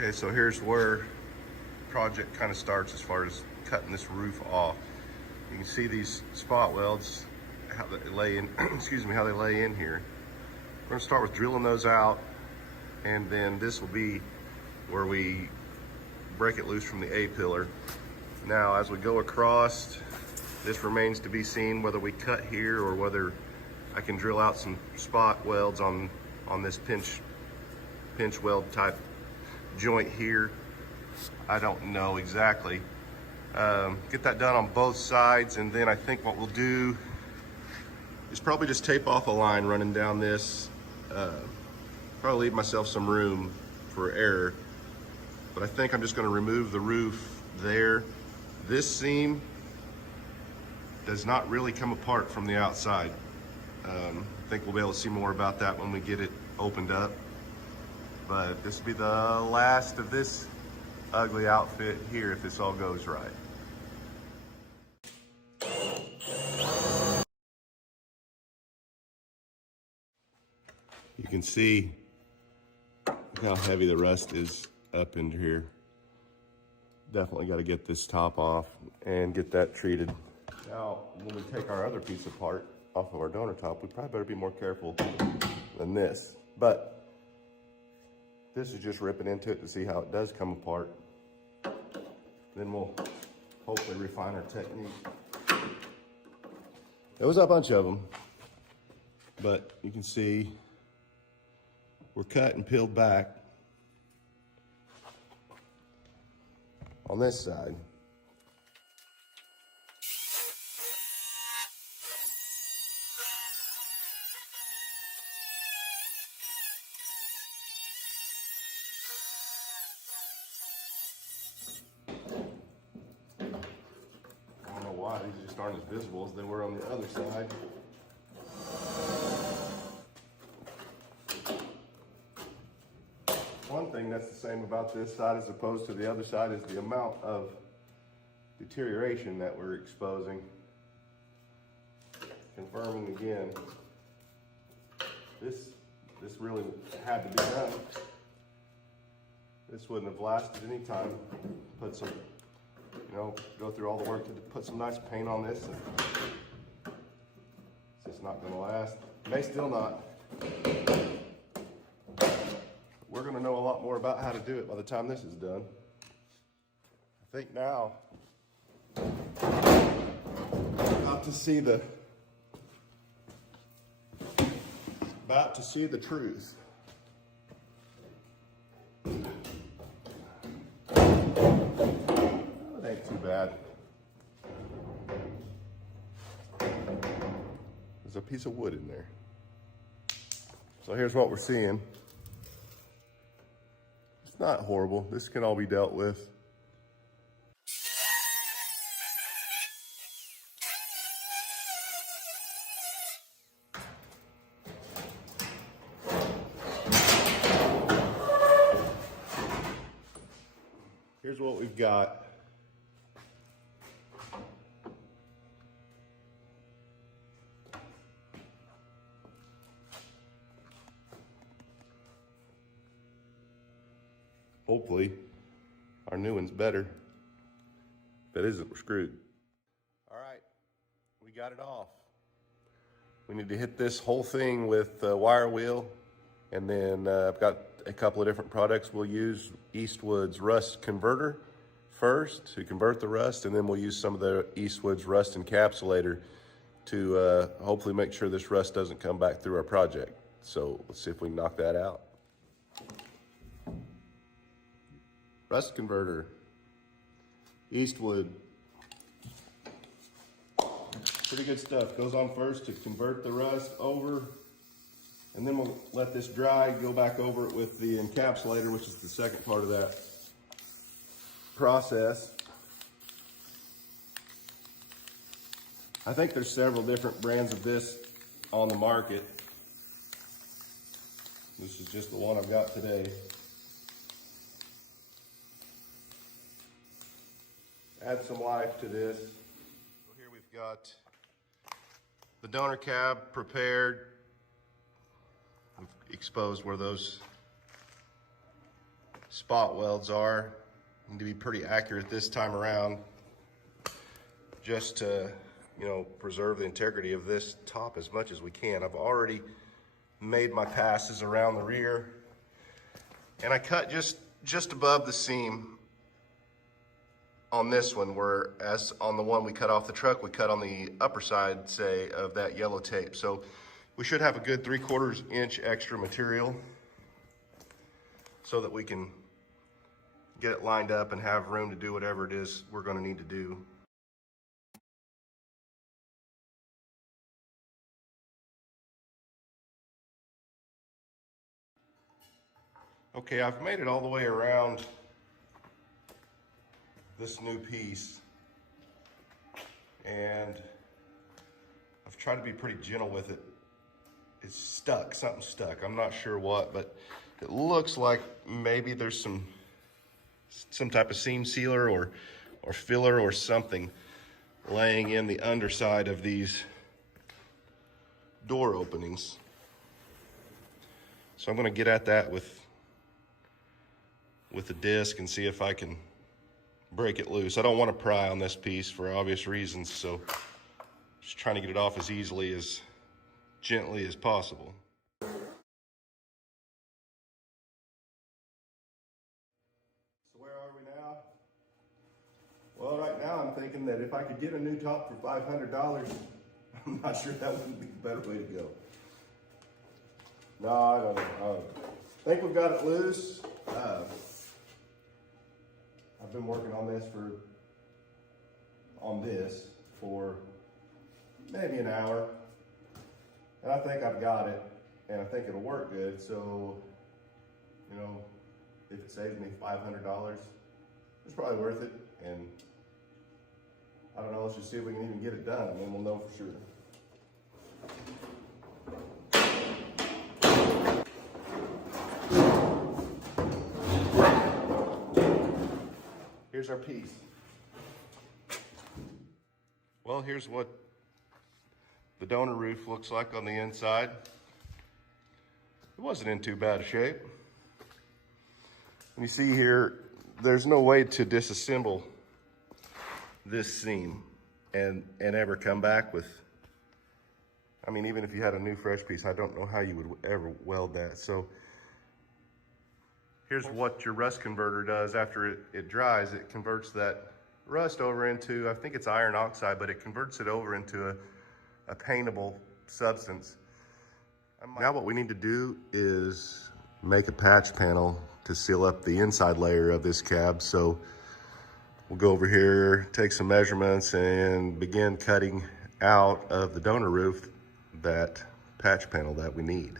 Okay, so here's where the project kind of starts as far as cutting this roof off. You can see these spot welds, how they lay in, excuse me, how they lay in here. We're gonna start with drilling those out, and then this will be where we break it loose from the A-pillar. Now, as we go across, this remains to be seen whether we cut here or whether I can drill out some spot welds on this pinch weld type joint here. I don't know exactly. Get that done on both sides, and then I think what we'll do is probably just tape off a line running down this. Probably leave myself some room for error, but I think I'm just going to remove the roof there. This seam does not really come apart from the outside. I think we'll be able to see more about that when we get it opened up. But this will be the last of this ugly outfit here if this all goes right. You can see how heavy the rust is up into here. Definitely got to get this top off and get that treated. Now, when we take our other piece apart off of our donor top, we probably better be more careful than this. But this is just ripping into it to see how it does come apart. Then we'll hopefully refine our technique. There was a bunch of them, but you can see we're cut and peeled back on this side. I don't know why these just aren't as visible as they were on the other side. One thing that's the same about this side as opposed to the other side is the amount of deterioration that we're exposing. Confirming again, this really had to be done. This wouldn't have lasted any time. Put some, go through all the work to put some nice paint on this, and it's just not gonna last. May still not. We're gonna know a lot more about how to do it by the time this is done. I think now, about to see the truth. It ain't too bad. There's a piece of wood in there. So here's what we're seeing. It's not horrible. This can all be dealt with. Here's what we've got. Hopefully, our new one's better. If it isn't, we're screwed. All right, we got it off. We need to hit this whole thing with a wire wheel, and then I've got a couple of different products we'll use. Eastwood's rust converter first to convert the rust, and then we'll use some of the Eastwood's rust encapsulator to hopefully make sure this rust doesn't come back through our project. So let's see if we can knock that out. Rust converter, Eastwood. Pretty good stuff. Goes on first to convert the rust over, and then we'll let this dry, go back over it with the encapsulator, which is the second part of that process. I think there's several different brands of this on the market. This is just the one I've got today. Add some life to this. So here we've got the donor cab prepared. We've exposed where those spot welds are. Need to be pretty accurate this time around, just to, you know, preserve the integrity of this top as much as we can. I've already made my passes around the rear, and I cut just above the seam on this one, whereas on the one we cut off the truck, we cut on the upper side, say, of that yellow tape. So we should have a good 3/4 inch extra material so that we can get it lined up and have room to do whatever it is we're going to need to do. Okay, I've made it all the way around this new piece, and I've tried to be pretty gentle with it. It's stuck, something's stuck. I'm not sure what, but it looks like maybe there's some type of seam sealer or filler or something laying in the underside of these door openings. So I'm gonna get at that with the disc and see if I can break it loose. I don't want to pry on this piece for obvious reasons, so just trying to get it off as easily, as gently as possible. Where are we now? Well, right now I'm thinking that if I could get a new top for $500, I'm not sure that wouldn't be the better way to go. No, I don't know. I think we've got it loose. I've been working on this for maybe an hour, and I think I've got it, and I think it'll work good. So, you know, if it saves me $500, it's probably worth it. And I don't know, let's just see if we can even get it done, and then we'll know for sure. Here's our piece. Well, here's what the donor roof looks like on the inside. It wasn't in too bad a shape. And you see here, there's no way to disassemble this seam and ever come back with, I mean, even if you had a new fresh piece, I don't know how you would ever weld that. So here's what your rust converter does after it dries. It converts that rust over into, I think it's iron oxide, but it converts it over into a paintable substance. Now what we need to do is make a patch panel to seal up the inside layer of this cab. So we'll go over here, take some measurements, and begin cutting out of the donor roof that patch panel that we need.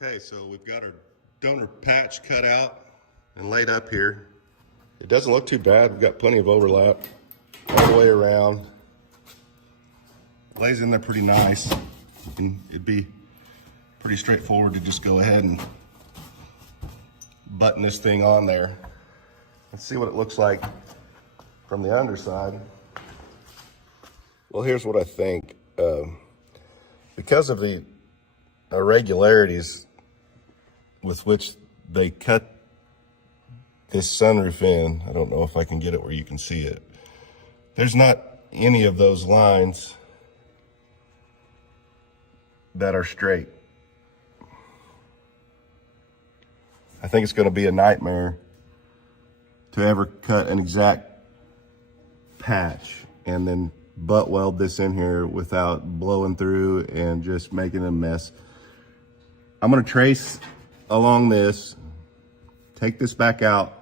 Okay, so we've got our donor patch cut out and laid up here. It doesn't look too bad. We've got plenty of overlap all the way around. Lays in there pretty nice. And it'd be pretty straightforward to just go ahead and button this thing on there. Let's see what it looks like from the underside. Well, here's what I think. Because of the irregularities with which they cut this sunroof in, I don't know if I can get it where you can see it. There's not any of those lines that are straight. I think it's going to be a nightmare to ever cut an exact patch and then butt weld this in here without blowing through and just making a mess. I'm going to trace along this, take this back out,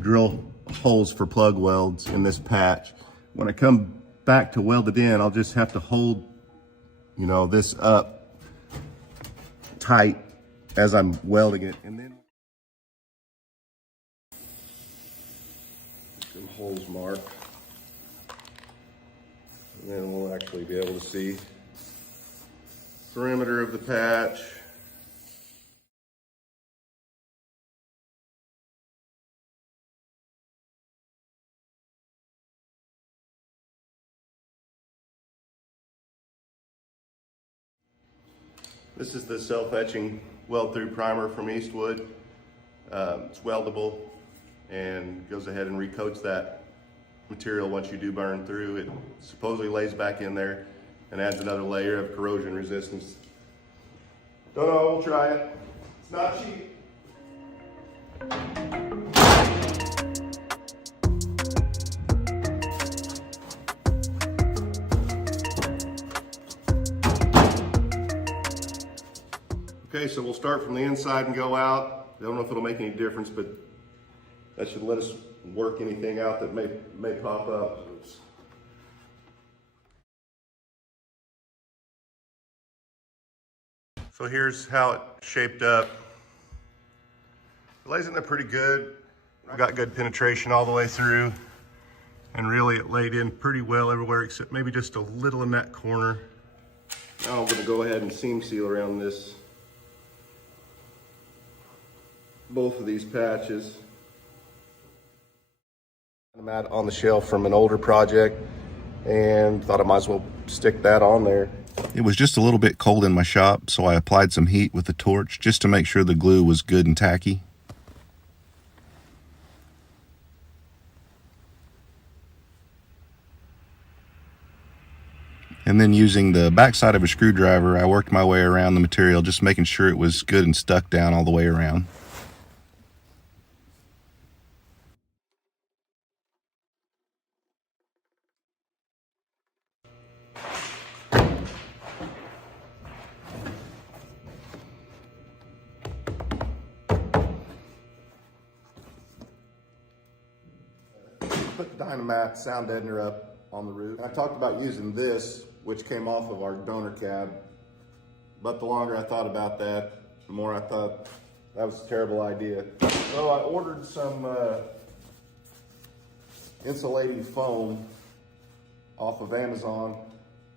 drill holes for plug welds in this patch. When I come back to weld it in, I'll just have to hold, you know, this up tight as I'm welding it, and then some holes marked, and then we'll actually be able to see perimeter of the patch. This is the self-etching weld-through primer from Eastwood. It's weldable and goes ahead and recoats that material once you do burn through. It supposedly lays back in there and adds another layer of corrosion resistance. Don't know, we'll try it. It's not cheap. Okay, so we'll start from the inside and go out. I don't know if it'll make any difference, but that should let us work anything out that may pop up. Oops. So here's how it shaped up. It lays in there pretty good. I got good penetration all the way through, and really it laid in pretty well everywhere except maybe just a little in that corner. Now I'm gonna go ahead and seam seal around this, both of these patches. I'm at on the shelf from an older project and thought I might as well stick that on there. It was just a little bit cold in my shop, so I applied some heat with the torch just to make sure the glue was good and tacky. And then using the backside of a screwdriver, I worked my way around the material, just making sure it was good and stuck down all the way around. Put the Dynamat sound deadener up on the roof. I talked about using this, which came off of our donor cab, but the longer I thought about that, the more I thought that was a terrible idea. So I ordered some insulating foam off of Amazon,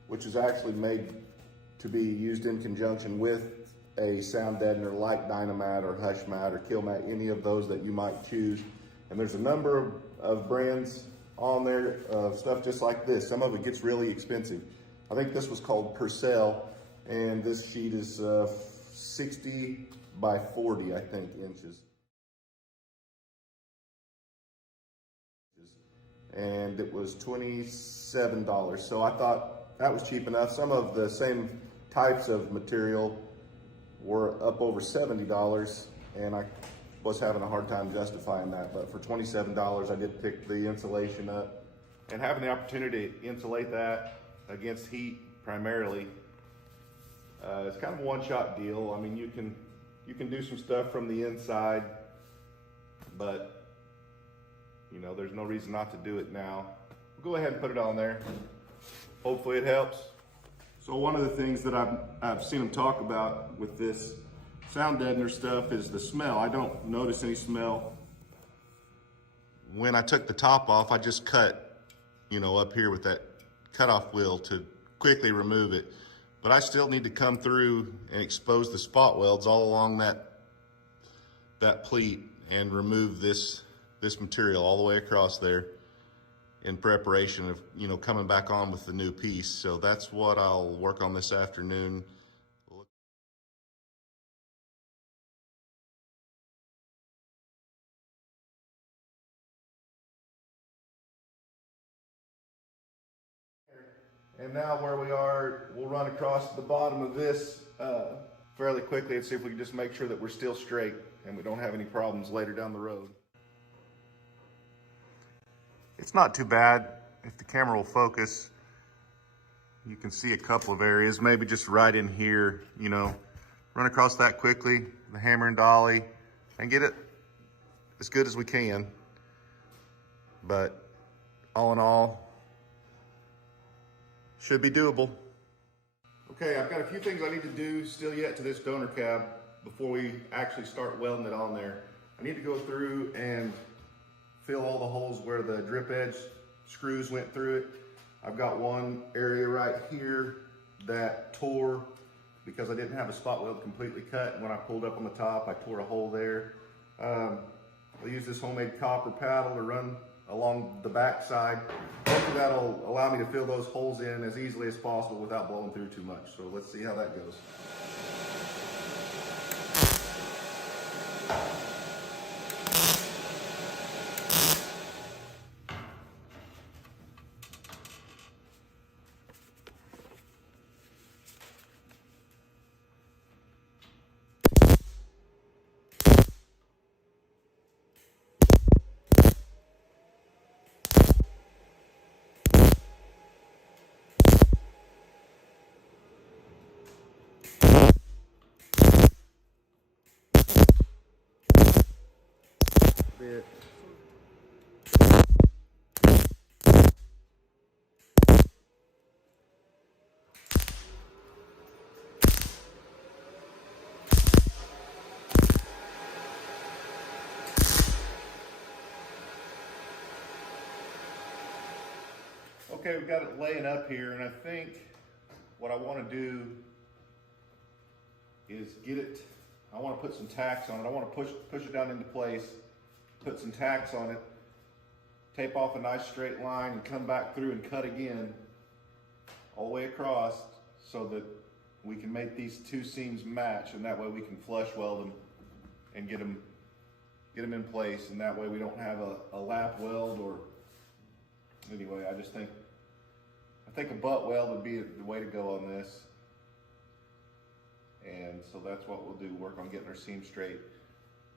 which is actually made to be used in conjunction with a sound deadener like Dynamat or Hushmat or Killmat, any of those that you might choose. And there's a number of brands on there of stuff just like this. Some of it gets really expensive. I think this was called Purcell, and this sheet is 60 by 40, I think, inches. And it was $27. So I thought that was cheap enough. Some of the same types of material were up over $70, and I was having a hard time justifying that. But for $27, I did pick the insulation up. And having the opportunity to insulate that against heat primarily, it's kind of a one-shot deal. I mean, you can do some stuff from the inside, but you know, there's no reason not to do it now. We'll go ahead and put it on there. Hopefully it helps. So one of the things that I've seen them talk about with this sound deadener stuff is the smell. I don't notice any smell. When I took the top off, I just cut, you know, up here with that cutoff wheel to quickly remove it. But I still need to come through and expose the spot welds all along that pleat and remove this material all the way across there in preparation of, you know, coming back on with the new piece. So that's what I'll work on this afternoon. And now where we are, we'll run across the bottom of this fairly quickly and see if we can just make sure that we're still straight and we don't have any problems later down the road. It's not too bad. If the camera will focus, you can see a couple of areas, maybe just right in here, you know, run across that quickly, the hammer and dolly, and get it as good as we can. But all in all, should be doable. Okay, I've got a few things I need to do still yet to this donor cab before we actually start welding it on there. I need to go through and fill all the holes where the drip edge screws went through it. I've got one area right here that tore because I didn't have a spot weld completely cut. And when I pulled up on the top, I tore a hole there. I'll use this homemade copper paddle to run along the back side. Hopefully that'll allow me to fill those holes in as easily as possible without blowing through too much. So let's see how that goes. bit. Okay, we've got it laying up here, and I think what I want to do is get it, I want to put some tacks on it. I want to push it down into place, put some tacks on it, tape off a nice straight line, and come back through and cut again all the way across so that we can make these two seams match, and that way we can flush weld them and get them in place, and that way we don't have a lap weld. Or anyway, I think a butt weld would be the way to go on this. And so that's what we'll do, work on getting our seam straight,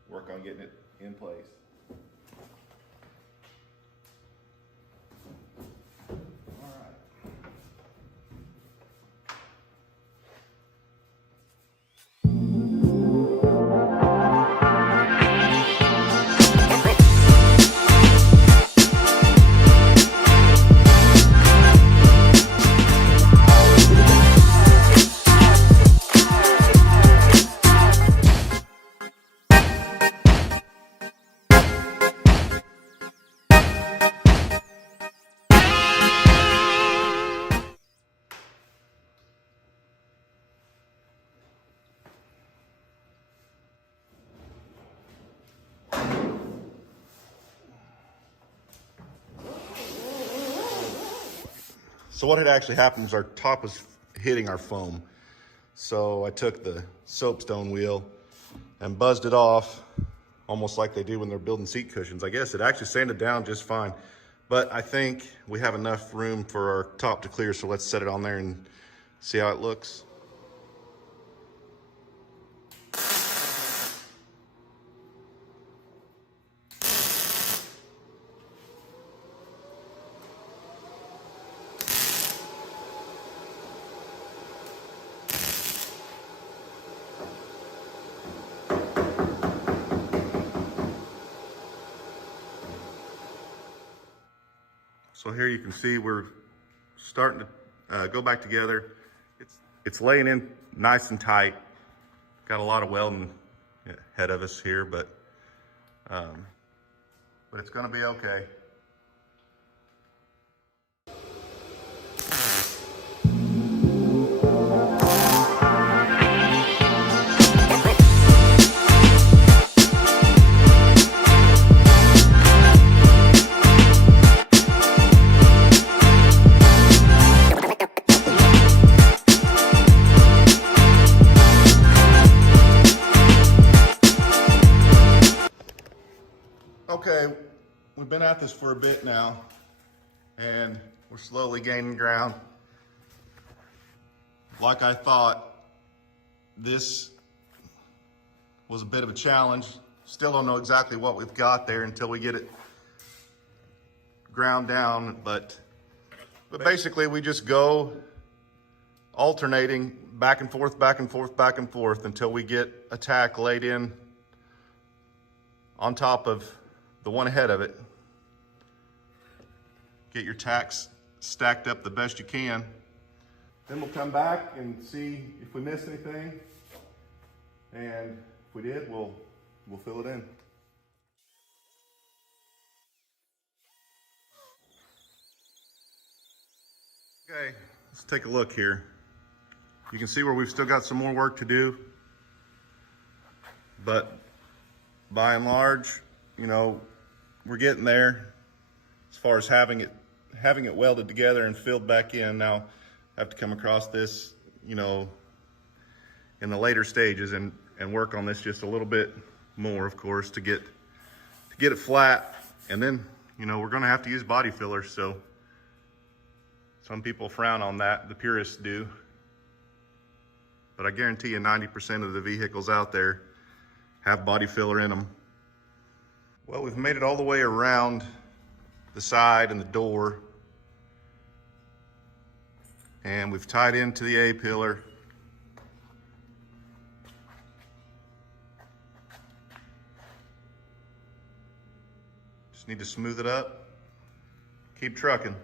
work on getting it in place. All right. So what had actually happened was our top was hitting our foam. So I took the soapstone wheel and buzzed it off, almost like they do when they're building seat cushions. I guess it actually sanded down just fine. But I think we have enough room for our top to clear, so let's set it on there and see how it looks. So here you can see we're starting to go back together. It's laying in nice and tight. Got a lot of welding ahead of us here, but it's gonna be okay. Okay, we've been at this for a bit now, and we're slowly gaining ground. Like I thought, this was a bit of a challenge. Still don't know exactly what we've got there until we get it ground down, but basically we just go alternating back and forth, back and forth, back and forth until we get a tack laid in on top of the one ahead of it. Get your tacks stacked up the best you can. Then we'll come back and see if we missed anything. And if we did, we'll fill it in. Okay, let's take a look here. You can see where we've still got some more work to do, but by and large, you know, we're getting there as far as having it welded together and filled back in. Now I have to come across this, you know, in the later stages and work on this just a little bit more, of course, to get it flat. And then, you know, we're gonna have to use body fillers. So some people frown on that, the purists do. But I guarantee you 90% of the vehicles out there have body filler in them. Well, we've made it all the way around the side and the door. And we've tied into the A-pillar. Just need to smooth it up, keep trucking.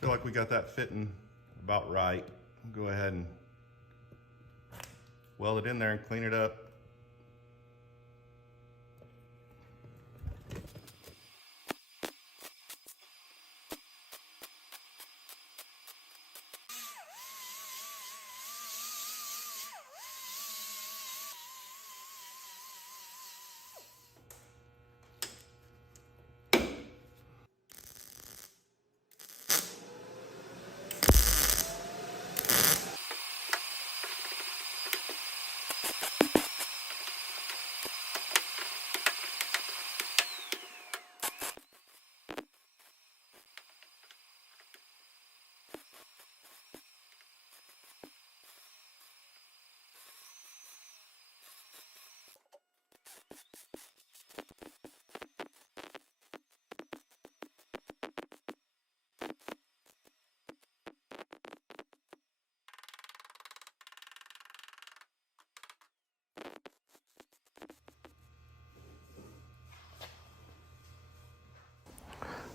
Feel like we got that fitting about right. Go ahead and weld it in there and clean it up.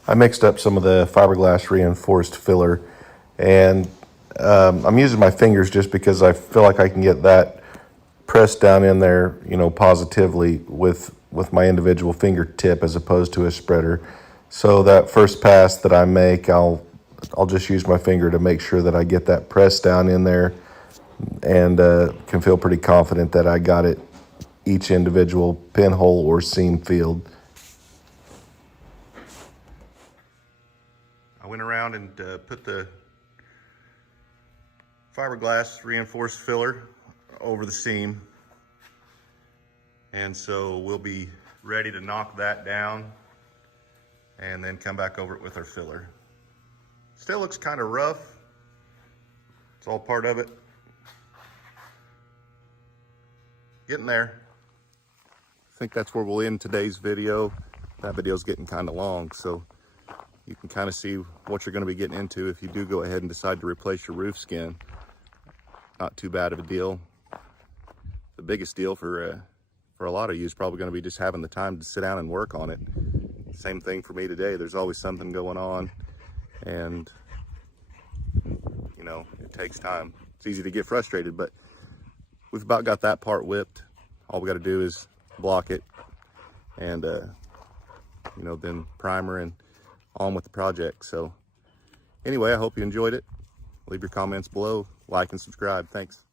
I mixed up some of the fiberglass reinforced filler, and I'm using my fingers just because I feel like I can get that pressed down in there, you know, positively with my individual fingertip as opposed to a spreader. So that first pass that I make, I'll just use my finger to make sure that I get that pressed down in there, and can feel pretty confident that I got it each individual pinhole or seam field. I went around and put the fiberglass reinforced filler over the seam, and so we'll be ready to knock that down and then come back over it with our filler. Still looks kind of rough. It's all part of it. Getting there. I think that's where we'll end today's video. That video's getting kind of long, so you can kind of see what you're going to be getting into if you do go ahead and decide to replace your roof skin. Not too bad of a deal. The biggest deal for a lot of you is probably going to be just having the time to sit down and work on it. Same thing for me today. There's always something going on, and you know, it takes time. It's easy to get frustrated, but we've about got that part whipped. All we got to do is block it, and you know, then primer and on with the project. So anyway, I hope you enjoyed it. Leave your comments below, like and subscribe. Thanks.